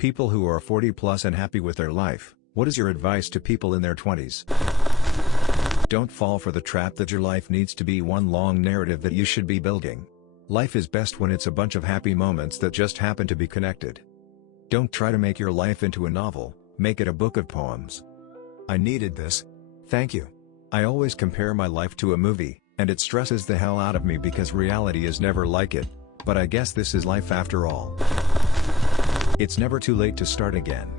People who are 40 plus and happy with their life, what is your advice to people in their 20s? Don't fall for the trap that your life needs to be one long narrative that you should be building. Life is best when it's a bunch of happy moments that just happen to be connected. Don't try to make your life into a novel, make it a book of poems. I needed this. Thank you. I always compare my life to a movie, and it stresses the hell out of me because reality is never like it, but I guess this is life after all. It's never too late to start again.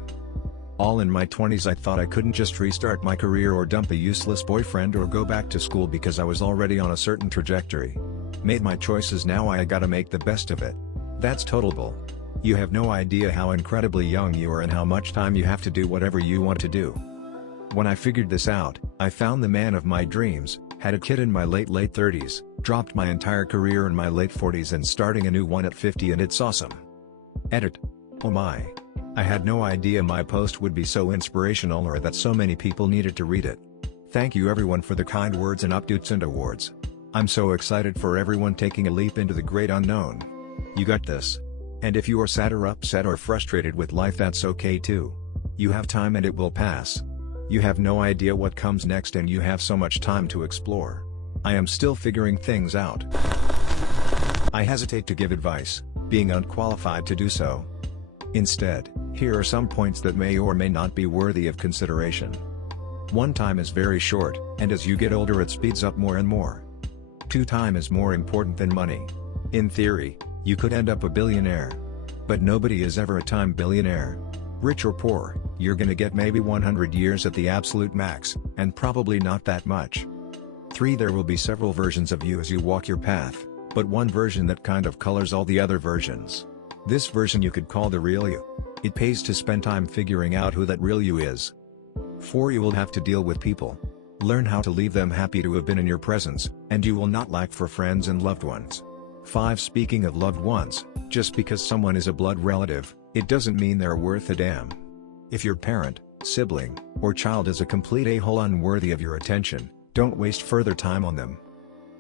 All in my 20s I thought I couldn't just restart my career or dump a useless boyfriend or go back to school because I was already on a certain trajectory. Made my choices, now I gotta make the best of it. That's total bull. You have no idea how incredibly young you are and how much time you have to do whatever you want to do. When I figured this out, I found the man of my dreams, had a kid in my late 30s, dropped my entire career in my late 40s and starting a new one at 50, and it's awesome. Edit. Oh my. I had no idea my post would be so inspirational or that so many people needed to read it. Thank you everyone for the kind words and updates and awards. I'm so excited for everyone taking a leap into the great unknown. You got this. And if you are sad or upset or frustrated with life, that's okay too. You have time and it will pass. You have no idea what comes next and you have so much time to explore. I am still figuring things out. I hesitate to give advice, being unqualified to do so. Instead, here are some points that may or may not be worthy of consideration. 1. Time is very short, and as you get older it speeds up more and more. 2. Time is more important than money. In theory, you could end up a billionaire. But nobody is ever a time billionaire. Rich or poor, you're gonna get maybe 100 years at the absolute max, and probably not that much. 3. There will be several versions of you as you walk your path, but one version that kind of colors all the other versions. This version you could call the real you. It pays to spend time figuring out who that real you is. 4. You will have to deal with people. Learn how to leave them happy to have been in your presence, and you will not lack for friends and loved ones. 5. Speaking of loved ones, just because someone is a blood relative, it doesn't mean they're worth a damn. If your parent, sibling, or child is a complete a-hole unworthy of your attention, don't waste further time on them.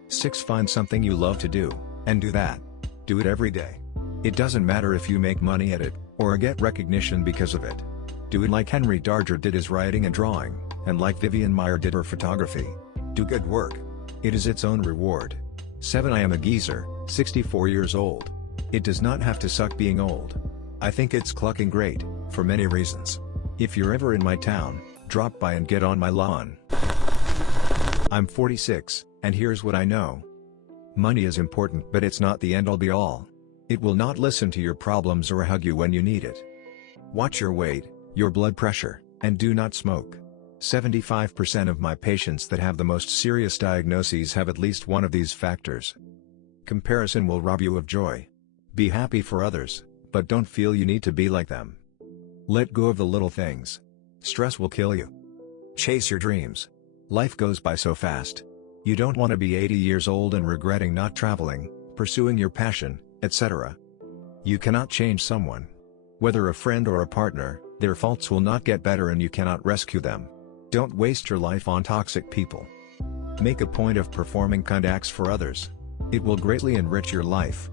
6. Find something you love to do, and do that. Do it every day. It doesn't matter if you make money at it, or get recognition because of it. Do it like Henry Darger did his writing and drawing, and like Vivian Maier did her photography. Do good work. It is its own reward. 7. I am a geezer, 64 years old. It does not have to suck being old. I think it's clucking great, for many reasons. If you're ever in my town, drop by and get on my lawn. I'm 46, and here's what I know. Money is important, but it's not the end-all be-all. It will not listen to your problems or hug you when you need it. Watch your weight, your blood pressure, and do not smoke. 75% of my patients that have the most serious diagnoses have at least one of these factors. Comparison will rob you of joy. Be happy for others, but don't feel you need to be like them. Let go of the little things. Stress will kill you. Chase your dreams. Life goes by so fast. You don't want to be 80 years old and regretting not traveling, pursuing your passion, etc. You cannot change someone. Whether a friend or a partner, their faults will not get better and you cannot rescue them. Don't waste your life on toxic people. Make a point of performing kind acts for others. It will greatly enrich your life.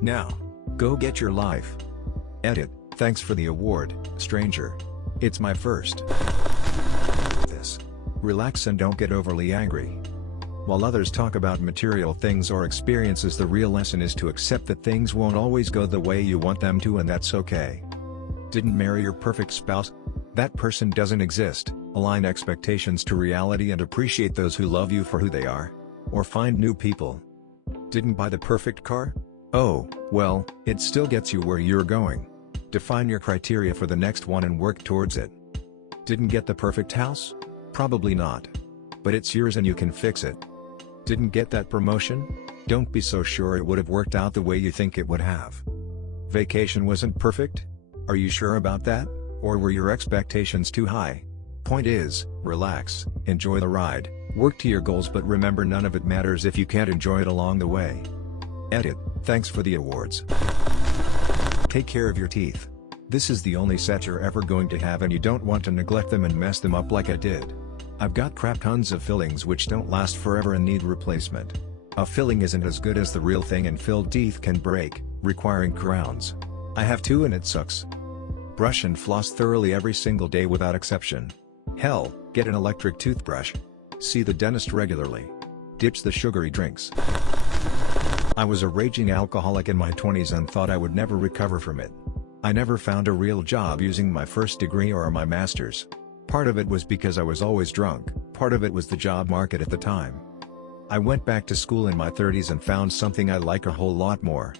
Now, go get your life. Edit. Thanks for the award, stranger. It's my first. This. Relax and don't get overly angry. While others talk about material things or experiences, the real lesson is to accept that things won't always go the way you want them to, and that's okay. Didn't marry your perfect spouse? That person doesn't exist. Align expectations to reality and appreciate those who love you for who they are. Or find new people. Didn't buy the perfect car? Oh, well, it still gets you where you're going. Define your criteria for the next one and work towards it. Didn't get the perfect house? Probably not. But it's yours and you can fix it. Didn't get that promotion? Don't be so sure it would have worked out the way you think it would have. Vacation wasn't perfect? Are you sure about that? Or were your expectations too high? Point is, relax, enjoy the ride, work to your goals, but remember none of it matters if you can't enjoy it along the way. Edit. Thanks for the awards. Take care of your teeth. This is the only set you're ever going to have and you don't want to neglect them and mess them up like I did. I've got crap tons of fillings which don't last forever and need replacement. A filling isn't as good as the real thing and filled teeth can break, requiring crowns. I have two and it sucks. Brush and floss thoroughly every single day without exception. Hell, get an electric toothbrush. See the dentist regularly. Ditch the sugary drinks. I was a raging alcoholic in my 20s and thought I would never recover from it. I never found a real job using my first degree or my master's. Part of it was because I was always drunk, part of it was the job market at the time. I went back to school in my 30s and found something I like a whole lot more.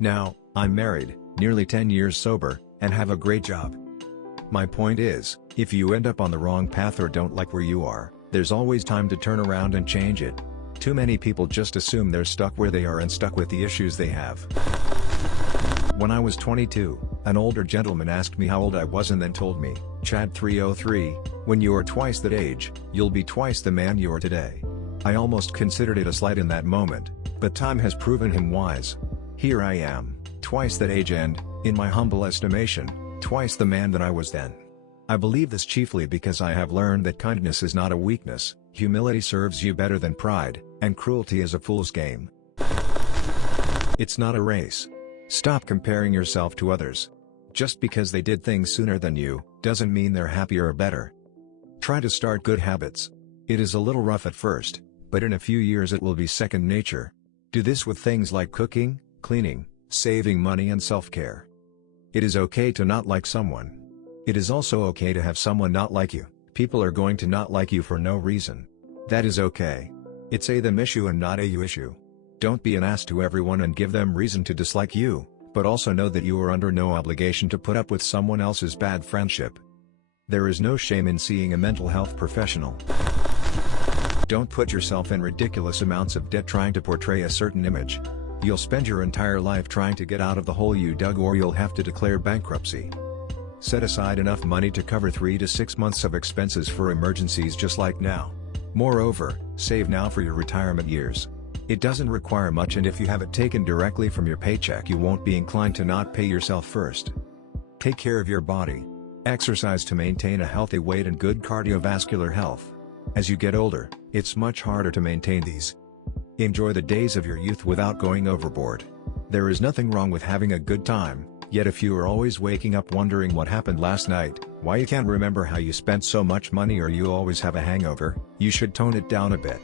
Now, I'm married, nearly 10 years sober, and have a great job. My point is, if you end up on the wrong path or don't like where you are, there's always time to turn around and change it. Too many people just assume they're stuck where they are and stuck with the issues they have. When I was 22, an older gentleman asked me how old I was and then told me, "Chad 303, when you are twice that age, you'll be twice the man you are today." I almost considered it a slight in that moment, but time has proven him wise. Here I am, twice that age and, in my humble estimation, twice the man that I was then. I believe this chiefly because I have learned that kindness is not a weakness, humility serves you better than pride, and cruelty is a fool's game. It's not a race. Stop comparing yourself to others. Just because they did things sooner than you, doesn't mean they're happier or better. Try to start good habits. It is a little rough at first, but in a few years it will be second nature. Do this with things like cooking, cleaning, saving money and self-care. It is okay to not like someone. It is also okay to have someone not like you. People are going to not like you for no reason. That is okay. It's a them issue and not a you issue. Don't be an ass to everyone and give them reason to dislike you, but also know that you are under no obligation to put up with someone else's bad friendship. There is no shame in seeing a mental health professional. Don't put yourself in ridiculous amounts of debt trying to portray a certain image. You'll spend your entire life trying to get out of the hole you dug, or you'll have to declare bankruptcy. Set aside enough money to cover 3 to 6 months of expenses for emergencies just like now. Moreover, save now for your retirement years. It doesn't require much, and if you have it taken directly from your paycheck you won't be inclined to not pay yourself first. Take care of your body. Exercise to maintain a healthy weight and good cardiovascular health. As you get older, it's much harder to maintain these. Enjoy the days of your youth without going overboard. There is nothing wrong with having a good time, yet if you are always waking up wondering what happened last night, why you can't remember how you spent so much money, or you always have a hangover, you should tone it down a bit.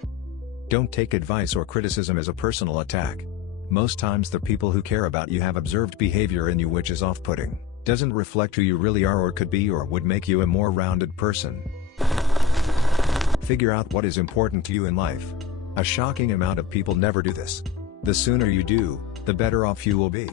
Don't take advice or criticism as a personal attack. Most times the people who care about you have observed behavior in you which is off-putting, doesn't reflect who you really are or could be, or would make you a more rounded person. Figure out what is important to you in life. A shocking amount of people never do this. The sooner you do, the better off you will be.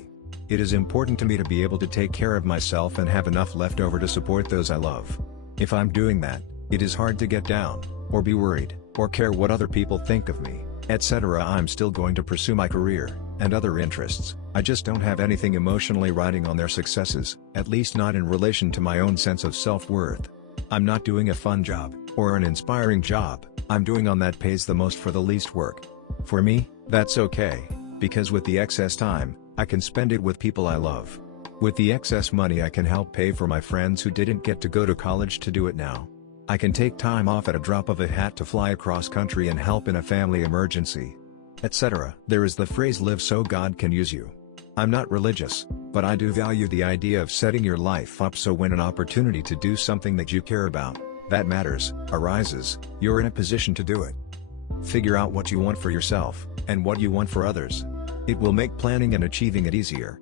It is important to me to be able to take care of myself and have enough left over to support those I love. If I'm doing that, it is hard to get down, or be worried, or care what other people think of me, etc. I'm still going to pursue my career, and other interests. I just don't have anything emotionally riding on their successes, at least not in relation to my own sense of self-worth. I'm not doing a fun job, or an inspiring job, I'm doing on that pays the most for the least work. For me, that's okay, because with the excess time, I can spend it with people I love. With the excess money I can help pay for my friends who didn't get to go to college to do it now. I can take time off at a drop of a hat to fly across country and help in a family emergency, etc. There is the phrase "live so God can use you." I'm not religious, but I do value the idea of setting your life up so when an opportunity to do something that you care about, that matters, arises, you're in a position to do it. Figure out what you want for yourself, and what you want for others. It will make planning and achieving it easier.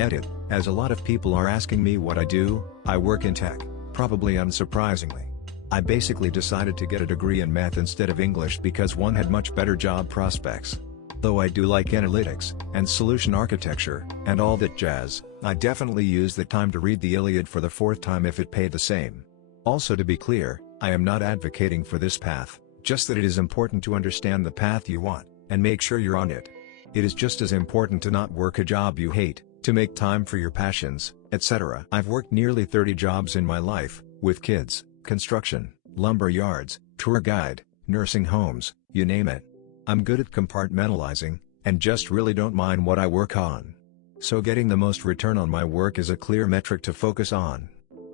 Edit, as a lot of people are asking me what I do, I work in tech, probably unsurprisingly. I basically decided to get a degree in math instead of English because one had much better job prospects. Though I do like analytics, and solution architecture, and all that jazz, I definitely use the time to read the Iliad for the 4th time if it paid the same. Also, to be clear, I am not advocating for this path, just that it is important to understand the path you want, and make sure you're on it. It is just as important to not work a job you hate, to make time for your passions, etc. I've worked nearly 30 jobs in my life, with kids, construction, lumber yards, tour guide, nursing homes, you name it. I'm good at compartmentalizing, and just really don't mind what I work on. So getting the most return on my work is a clear metric to focus on.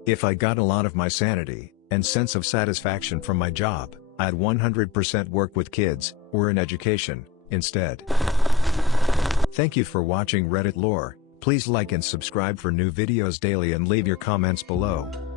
If I got a lot of my sanity, and sense of satisfaction from my job, I'd 100% work with kids, or in education, instead. Thank you for watching Redditlore. Please like and subscribe for new videos daily and leave your comments below.